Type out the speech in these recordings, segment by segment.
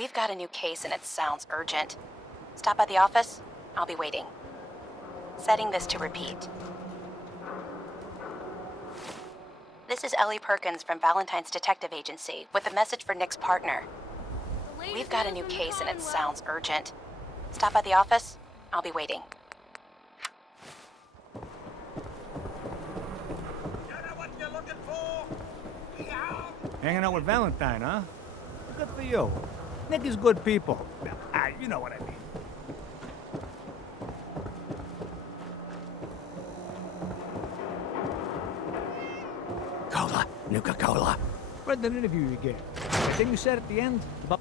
We've got a new case and it sounds urgent. Stop by the office? I'll be waiting. Setting this to repeat. This is Ellie Perkins from Valentine's Detective Agency with a message for Nick's partner. We've got a new case and it sounds urgent. Stop by the office? I'll be waiting. Hanging out with Valentine, huh? Good for you. Nick is good people. You know what I mean. Cola. Nuka-Cola. Read that interview you gave. Then you said at the end about...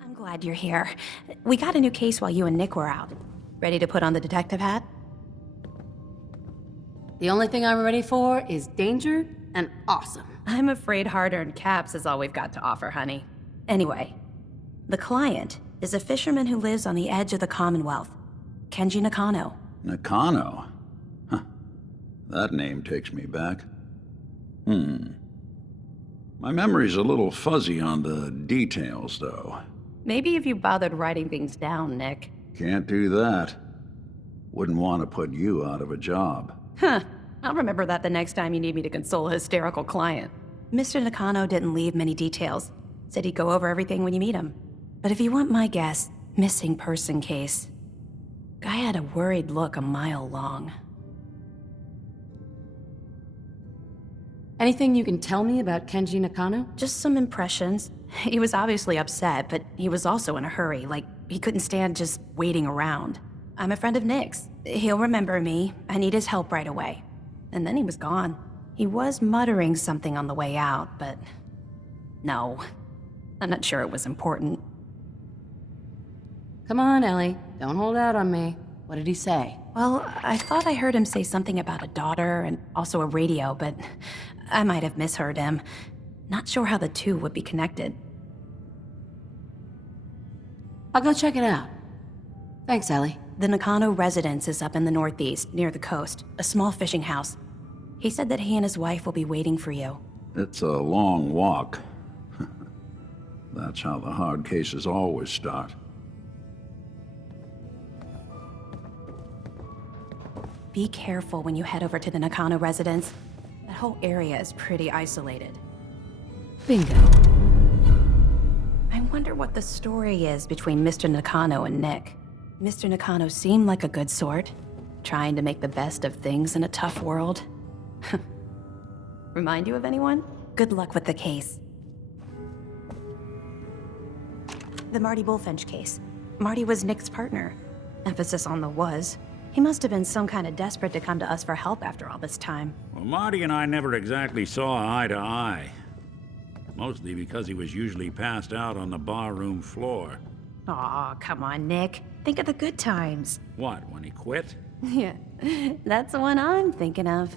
I'm glad you're here. We got a new case while you and Nick were out. Ready to put on the detective hat? The only thing I'm ready for is danger and awesome. I'm afraid hard-earned caps is all we've got to offer, honey. Anyway, the client is a fisherman who lives on the edge of the Commonwealth, Kenji Nakano. Nakano? Huh. That name takes me back. My memory's a little fuzzy on the details, though. Maybe if you bothered writing things down, Nick. Can't do that. Wouldn't want to put you out of a job. Huh. I'll remember that the next time you need me to console a hysterical client. Mr. Nakano didn't leave many details. Said he'd go over everything when you meet him. But if you want my guess, missing person case. Guy had a worried look a mile long. Anything you can tell me about Kenji Nakano? Just some impressions. He was obviously upset, but he was also in a hurry, like he couldn't stand just waiting around. I'm a friend of Nick's. He'll remember me. I need his help right away. And then he was gone. He was muttering something on the way out, but... no. I'm not sure it was important. Come on, Ellie. Don't hold out on me. What did he say? Well, I thought I heard him say something about a daughter and also a radio, but I might have misheard him. Not sure how the two would be connected. I'll go check it out. Thanks, Ellie. The Nakano residence is up in the northeast, near the coast. A small fishing house. He said that he and his wife will be waiting for you. It's a long walk. That's how the hard cases always start. Be careful when you head over to the Nakano residence. That whole area is pretty isolated. Bingo. I wonder what the story is between Mr. Nakano and Nick. Mr. Nakano seemed like a good sort, trying to make the best of things in a tough world. Remind you of anyone? Good luck with the case. The Marty Bullfinch case. Marty was Nick's partner. Emphasis on the was. He must have been some kind of desperate to come to us for help after all this time. Well, Marty and I never exactly saw eye to eye. Mostly because he was usually passed out on the barroom floor. Aw, come on, Nick. Think of the good times. What, when he quit? Yeah, that's the one I'm thinking of.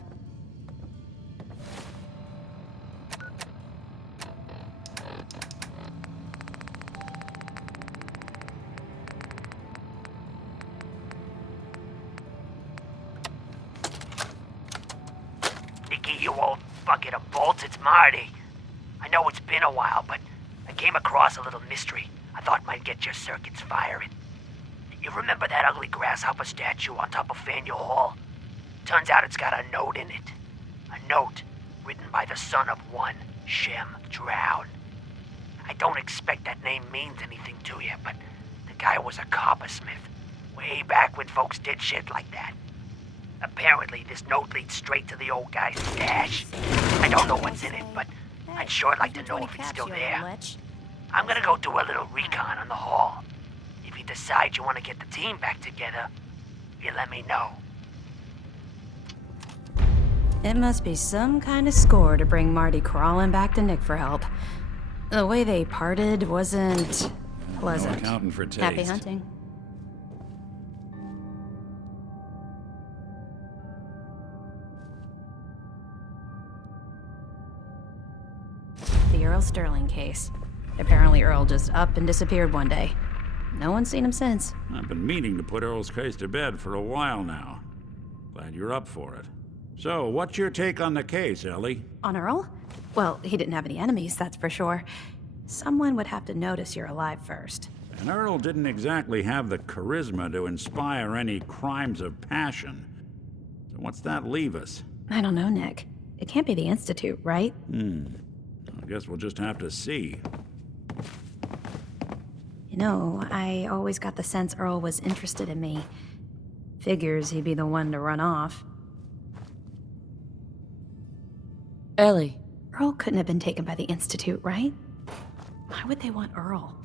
Nicky, you old bucket of bolts, it's Marty. I know it's been a while, but I came across a little mystery I thought might get your circuits firing. You remember that ugly grasshopper statue on top of Faneuil Hall? Turns out it's got a note in it. A note written by the son of one Shem Drown. I don't expect that name means anything to you, but the guy was a coppersmith. Way back when folks did shit like that. Apparently, this note leads straight to the old guy's stash. I don't know what's in it, but I'd sure like to know if it's still there. I'm gonna go do a little recon on the hall. If you decide you want to get the team back together, you let me know. It must be some kind of score to bring Marty crawling back to Nick for help. The way they parted wasn't pleasant. No accounting for taste. Happy hunting. The Earl Sterling case. Apparently Earl just up and disappeared one day. No one's seen him since. I've been meaning to put Earl's case to bed for a while now. Glad you're up for it. So, what's your take on the case, Ellie? On Earl? Well, he didn't have any enemies, that's for sure. Someone would have to notice you're alive first. And Earl didn't exactly have the charisma to inspire any crimes of passion. So what's that leave us? I don't know, Nick. It can't be the Institute, right? I guess we'll just have to see. You know, I always got the sense Earl was interested in me. Figures he'd be the one to run off. Ellie. Earl couldn't have been taken by the Institute, right? Why would they want Earl?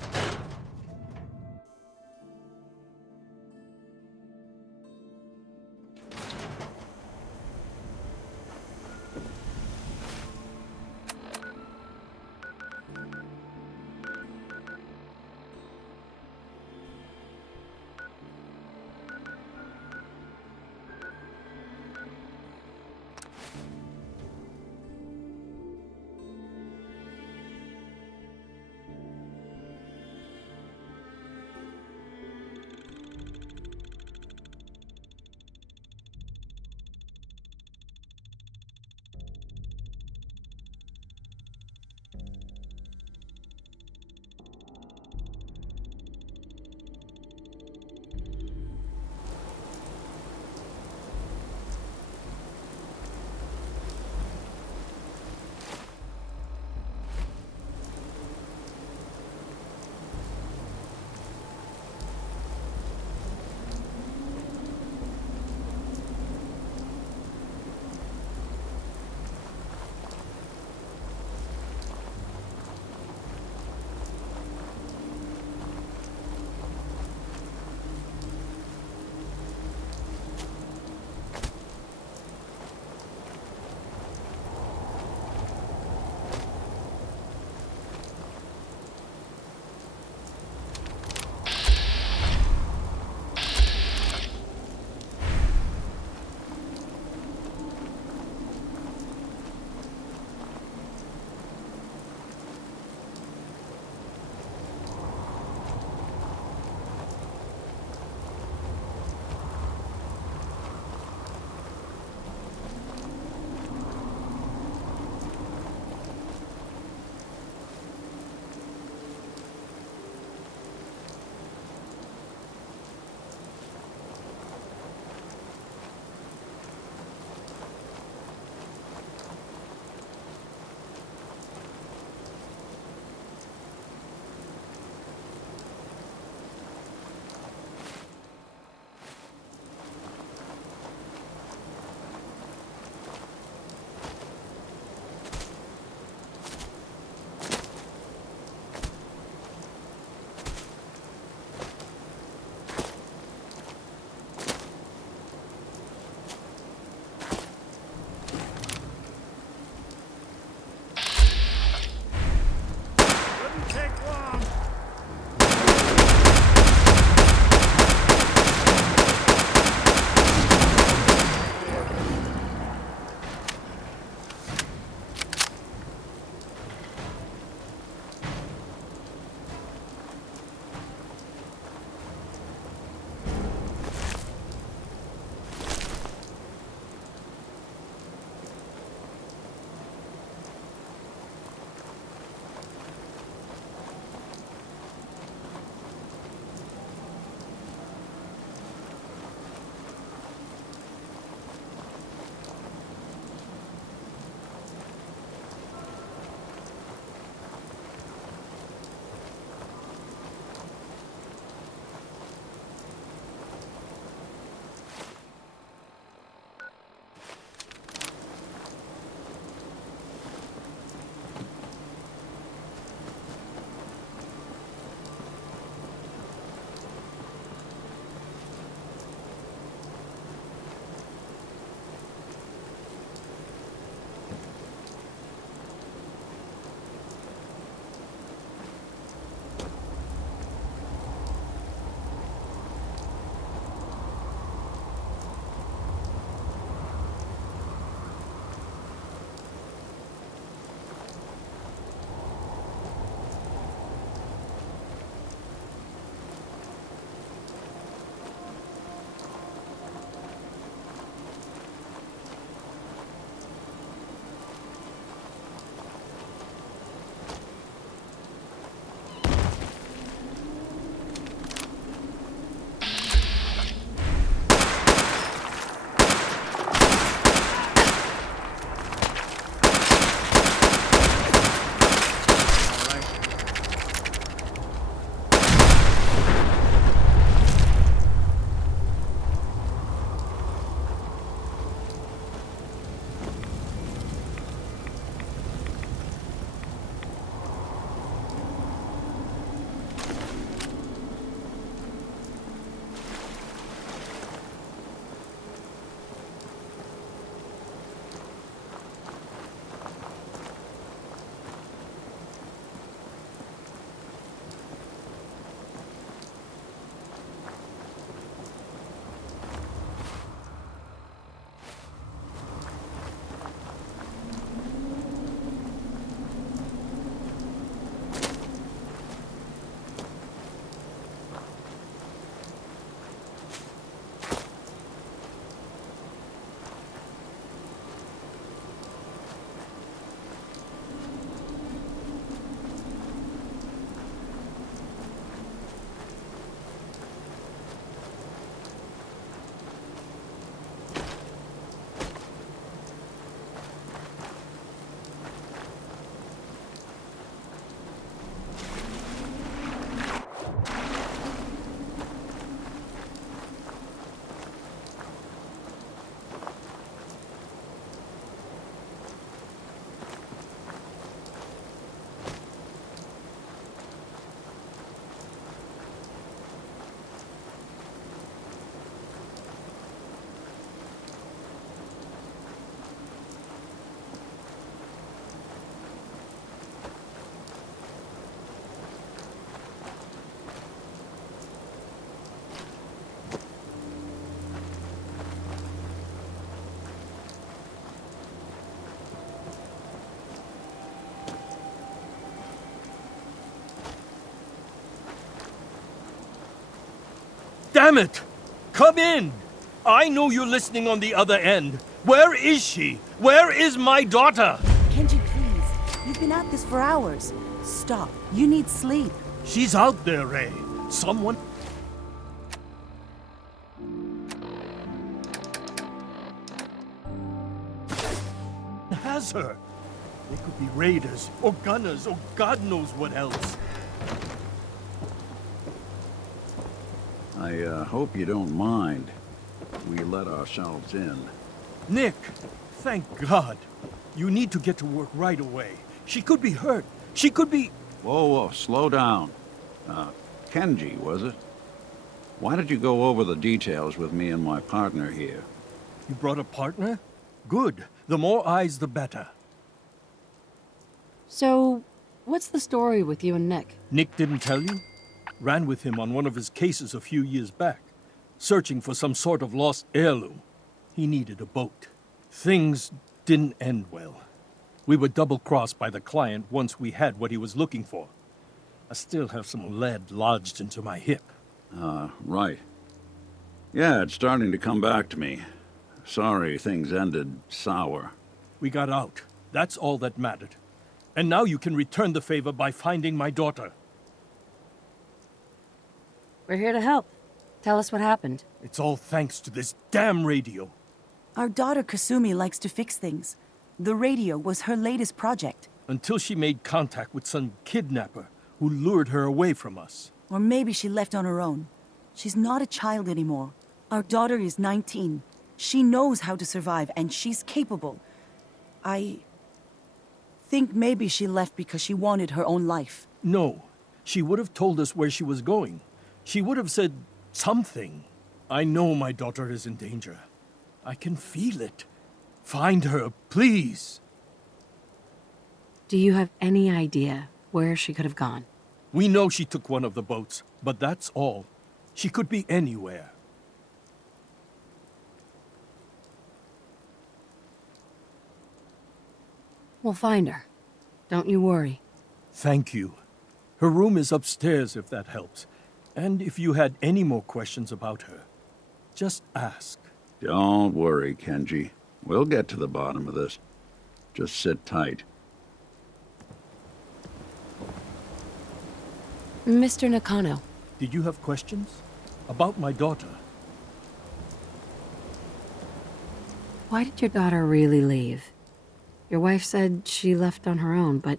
Damn it! Come in! I know you're listening on the other end. Where is she? Where is my daughter? Kenji, please. You've been at this for hours. Stop. You need sleep. She's out there, Ray. Someone... has her. They could be raiders, or gunners, or God knows what else. I hope you don't mind. We let ourselves in. Nick, thank God. You need to get to work right away. She could be hurt. She could be... Whoa, slow down. Kenji, was it? Why did you go over the details with me and my partner here? You brought a partner? Good. The more eyes, the better. So, what's the story with you and Nick? Nick didn't tell you? Ran with him on one of his cases a few years back, searching for some sort of lost heirloom. He needed a boat. Things didn't end well. We were double-crossed by the client once we had what he was looking for. I still have some lead lodged into my hip. Right. Yeah, it's starting to come back to me. Sorry things ended sour. We got out. That's all that mattered. And now you can return the favor by finding my daughter. We're here to help. Tell us what happened. It's all thanks to this damn radio. Our daughter Kasumi likes to fix things. The radio was her latest project. Until she made contact with some kidnapper who lured her away from us. Or maybe she left on her own. She's not a child anymore. Our daughter is 19. She knows how to survive, and she's capable. I think maybe she left because she wanted her own life. No. She would have told us where she was going. She would have said something. I know my daughter is in danger. I can feel it. Find her, please. Do you have any idea where she could have gone? We know she took one of the boats, but that's all. She could be anywhere. We'll find her. Don't you worry. Thank you. Her room is upstairs, if that helps. And if you had any more questions about her, just ask. Don't worry, Kenji. We'll get to the bottom of this. Just sit tight. Mr. Nakano. Did you have questions? About my daughter? Why did your daughter really leave? Your wife said she left on her own, but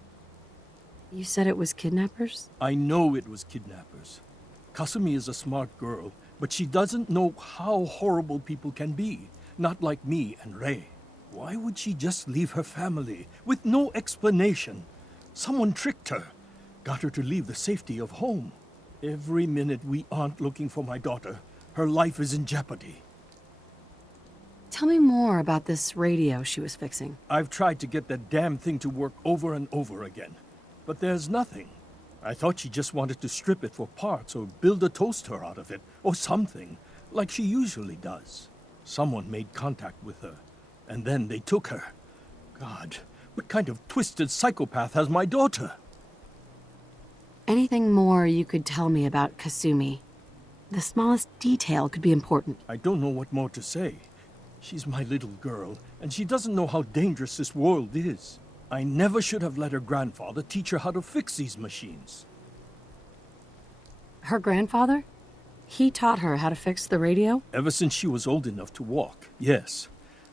you said it was kidnappers? I know it was kidnappers. Kasumi is a smart girl, but she doesn't know how horrible people can be. Not like me and Ray. Why would she just leave her family with no explanation? Someone tricked her. Got her to leave the safety of home. Every minute we aren't looking for my daughter, her life is in jeopardy. Tell me more about this radio she was fixing. I've tried to get that damn thing to work over and over again, but there's nothing. I thought she just wanted to strip it for parts or build a toaster out of it, or something, like she usually does. Someone made contact with her, and then they took her. God, what kind of twisted psychopath has my daughter? Anything more you could tell me about Kasumi? The smallest detail could be important. I don't know what more to say. She's my little girl, and she doesn't know how dangerous this world is. I never should have let her grandfather teach her how to fix these machines. Her grandfather? He taught her how to fix the radio? Ever since she was old enough to walk, yes.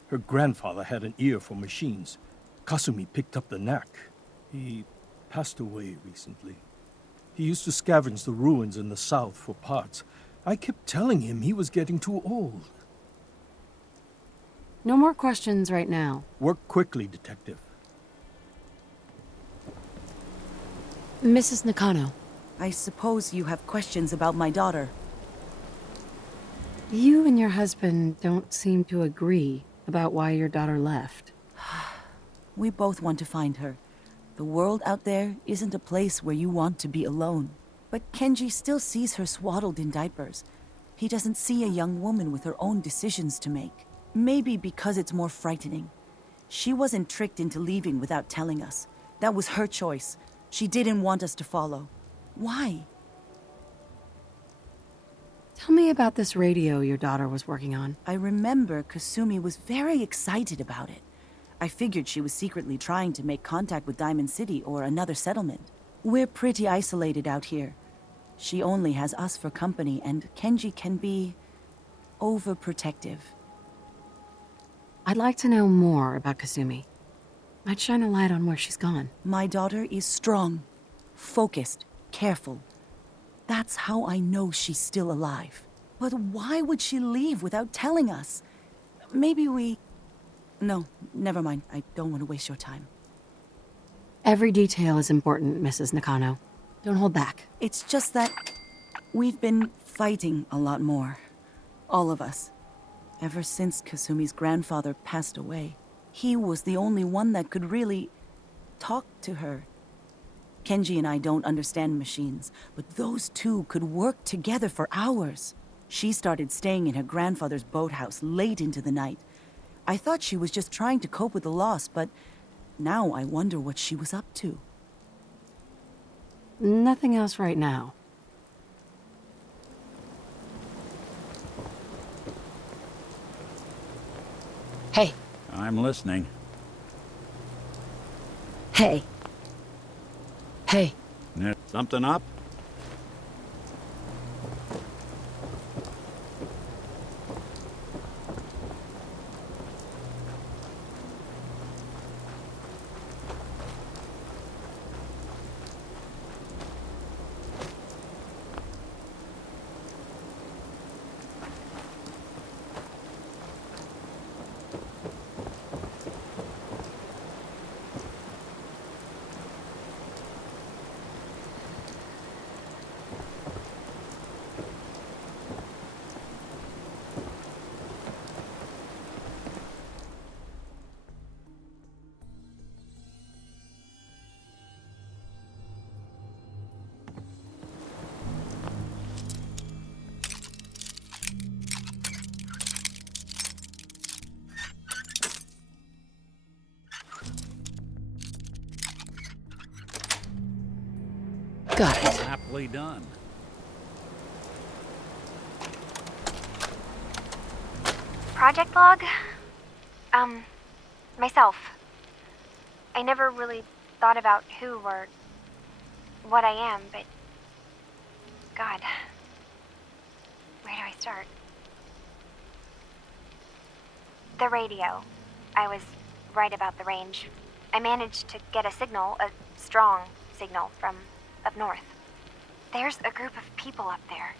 Her grandfather had an ear for machines. Kasumi picked up the knack. He passed away recently. He used to scavenge the ruins in the south for parts. I kept telling him he was getting too old. No more questions right now. Work quickly, Detective. Mrs. Nakano. I suppose you have questions about my daughter. You and your husband don't seem to agree about why your daughter left. We both want to find her. The world out there isn't a place where you want to be alone. But Kenji still sees her swaddled in diapers. He doesn't see a young woman with her own decisions to make. Maybe because it's more frightening. She wasn't tricked into leaving without telling us. That was her choice. She didn't want us to follow. Why? Tell me about this radio your daughter was working on. I remember Kasumi was very excited about it. I figured she was secretly trying to make contact with Diamond City or another settlement. We're pretty isolated out here. She only has us for company, and Kenji can be overprotective. I'd like to know more about Kasumi. Might shine a light on where she's gone. My daughter is strong, focused, careful. That's how I know she's still alive. But why would she leave without telling us? Maybe we... No, never mind. I don't want to waste your time. Every detail is important, Mrs. Nakano. Don't hold back. It's just that we've been fighting a lot more. All of us. Ever since Kasumi's grandfather passed away. He was the only one that could really talk to her. Kenji and I don't understand machines, but those two could work together for hours. She started staying in her grandfather's boathouse late into the night. I thought she was just trying to cope with the loss, but now I wonder what she was up to. Nothing else right now. Hey. I'm listening. Hey. Hey. Something up? Got it. Aptly done. Project log? Myself. I never really thought about who or what I am, but... God. Where do I start? The radio. I was right about the range. I managed to get a signal, a strong signal, from up north. There's a group of people up there.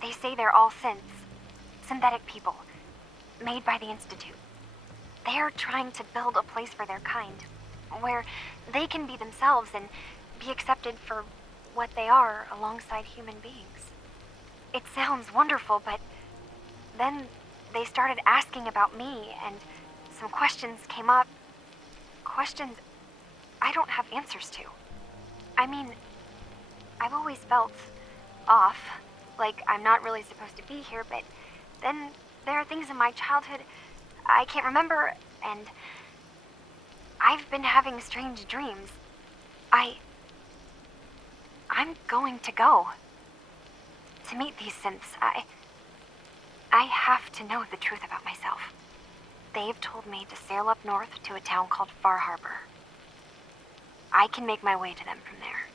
They say they're all synthetic people, made by the Institute. They're trying to build a place for their kind, where they can be themselves and be accepted for what they are alongside human beings. It sounds wonderful, but then they started asking about me, and some questions came up. Questions I don't have answers to. I mean, I've always felt off, like I'm not really supposed to be here, but then there are things in my childhood I can't remember, and I've been having strange dreams. I'm going to go to meet these synths. I have to know the truth about myself. They've told me to sail up north to a town called Far Harbor. I can make my way to them from there.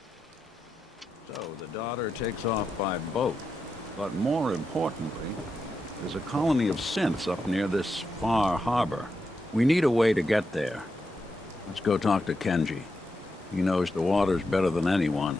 So the daughter takes off by boat. But more importantly, there's a colony of synths up near this Far Harbor. We need a way to get there. Let's go talk to Kenji. He knows the waters better than anyone.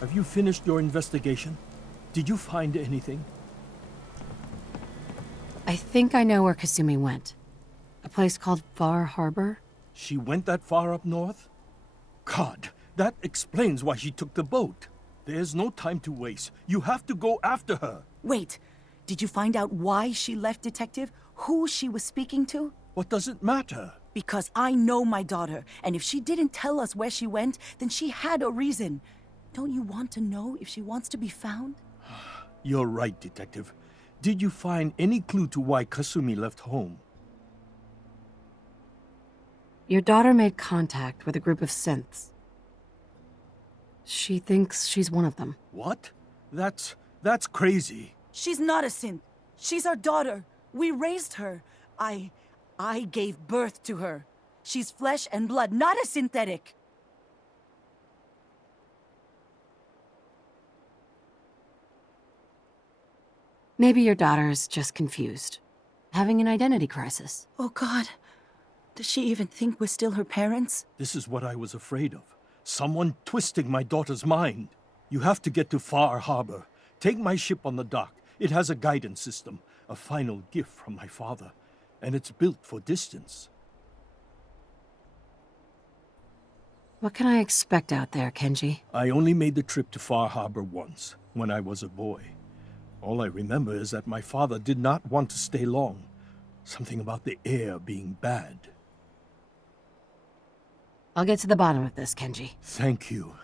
Have you finished your investigation? Did you find anything? I think I know where Kasumi went. A place called Far Harbor? She went that far up north? God, that explains why she took the boat. There's no time to waste. You have to go after her. Wait, did you find out why she left, Detective? Who she was speaking to? What does it matter? Because I know my daughter, and if she didn't tell us where she went, then she had a reason. Don't you want to know if she wants to be found? You're right, Detective. Did you find any clue to why Kasumi left home? Your daughter made contact with a group of synths. She thinks she's one of them. What? That's crazy. She's not a synth. She's our daughter. We raised her. I gave birth to her. She's flesh and blood, not a synthetic. Maybe your daughter is just confused, having an identity crisis. Oh, God. Does she even think we're still her parents? This is what I was afraid of. Someone twisting my daughter's mind. You have to get to Far Harbor. Take my ship on the dock. It has a guidance system, a final gift from my father, and it's built for distance. What can I expect out there, Kenji? I only made the trip to Far Harbor once, when I was a boy. All I remember is that my father did not want to stay long. Something about the air being bad. I'll get to the bottom of this, Kenji. Thank you.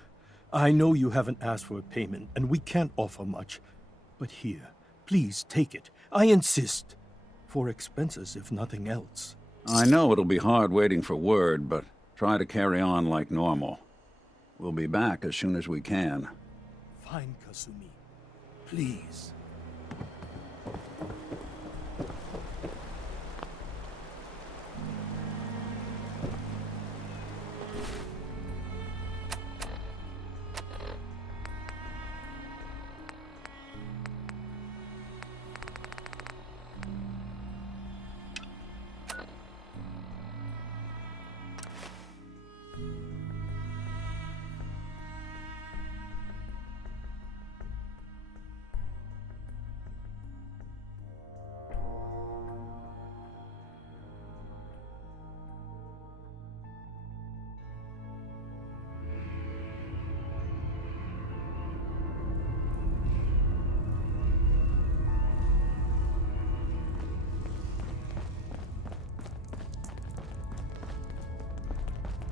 I know you haven't asked for a payment, and we can't offer much. But here, please take it. I insist. For expenses, if nothing else. I know it'll be hard waiting for word, but try to carry on like normal. We'll be back as soon as we can. Fine, Kasumi. Please.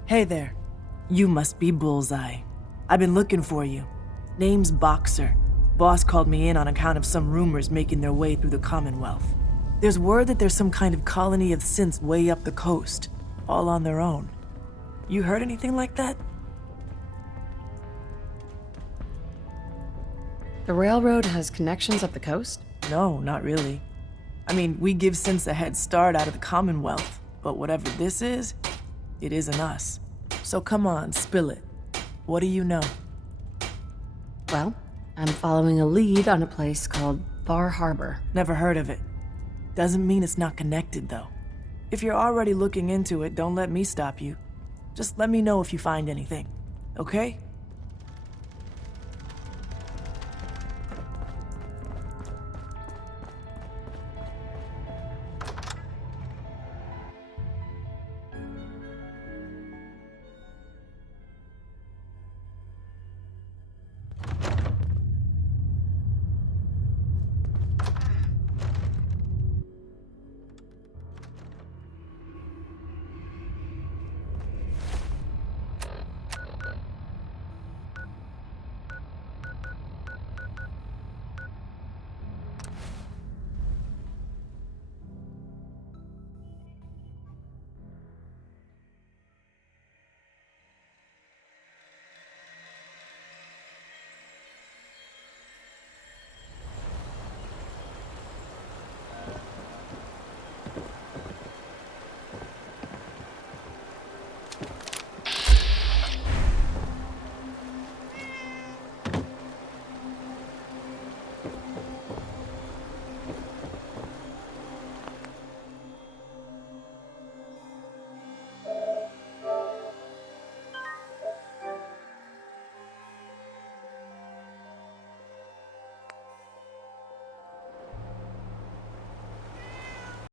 Hey there. You must be Bullseye. I've been looking for you. Name's Boxer. Boss called me in on account of some rumors making their way through the Commonwealth. There's word that there's some kind of colony of synths way up the coast, all on their own. You heard anything like that? The railroad has connections up the coast? No, not really. I mean, we give synths a head start out of the Commonwealth, but whatever this is, it isn't us. So come on, spill it. What do you know? Well, I'm following a lead on a place called Far Harbor. Never heard of it. Doesn't mean it's not connected, though. If you're already looking into it, don't let me stop you. Just let me know if you find anything, okay?